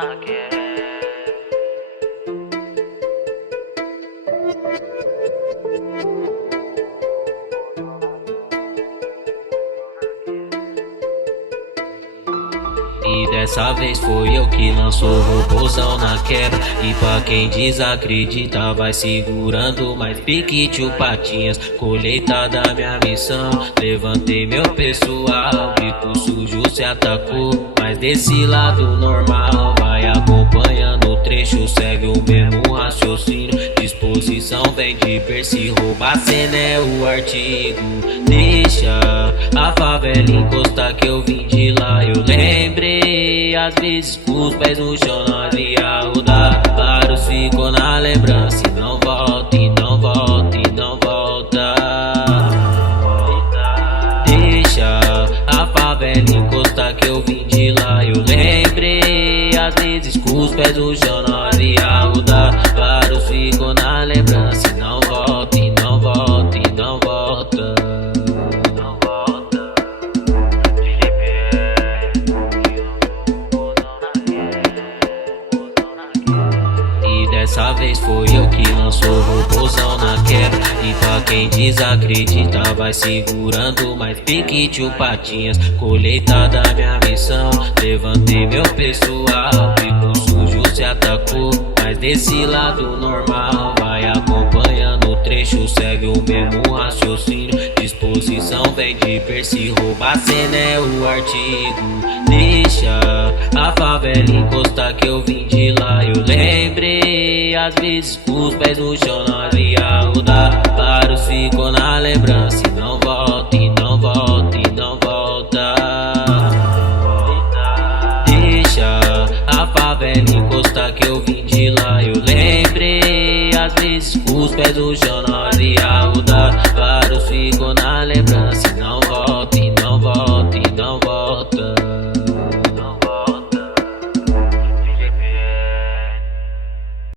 zona que é. E dessa vez foi eu que lançou o robôzão na queda. E pra quem desacredita vai segurando mais pique tio Patinhas. Colheita da minha missão, levantei meu pessoal. Bico sujo se atacou, mas desse lado normal. Vai acompanhando o trecho, segue o mesmo raciocínio. Disposição vem de Percy, rouba a cena é o artigo. Deixa a favela encostar que eu vim de lá, eu lembrei. Às vezes com os pés no chão nós ia rodar. Vários ficou na lembrança e não volta, e não volta, e não volta. Deixa a favela encostar que eu vim de lá, eu lembrei. Às vezes com os pés no chão nós ia rodar. Vários ficou na lembrança e não volta, e não volta, e não volta. Dessa vez foi eu que lançou o robôzão na queda. E pra quem desacredita vai segurando mais pique tio Patinhas. Colheita da minha missão, levantei meu pessoal. Bico sujo se atacou, mas desse lado normal. Vai acompanhando o trecho, segue o mesmo raciocínio. Disposição vem de Percy, rouba a cena é o artigo. Deixa a favela encostar que eu vim de lá, eu lembrei. Às vezes com os pés no chão nós ia rodar. Vários ficou na lembrança e não volta, e não volta, e não volta. Deixa a favela encostar que eu vim de lá, eu lembrei. Às vezes com os pés no chão nós ia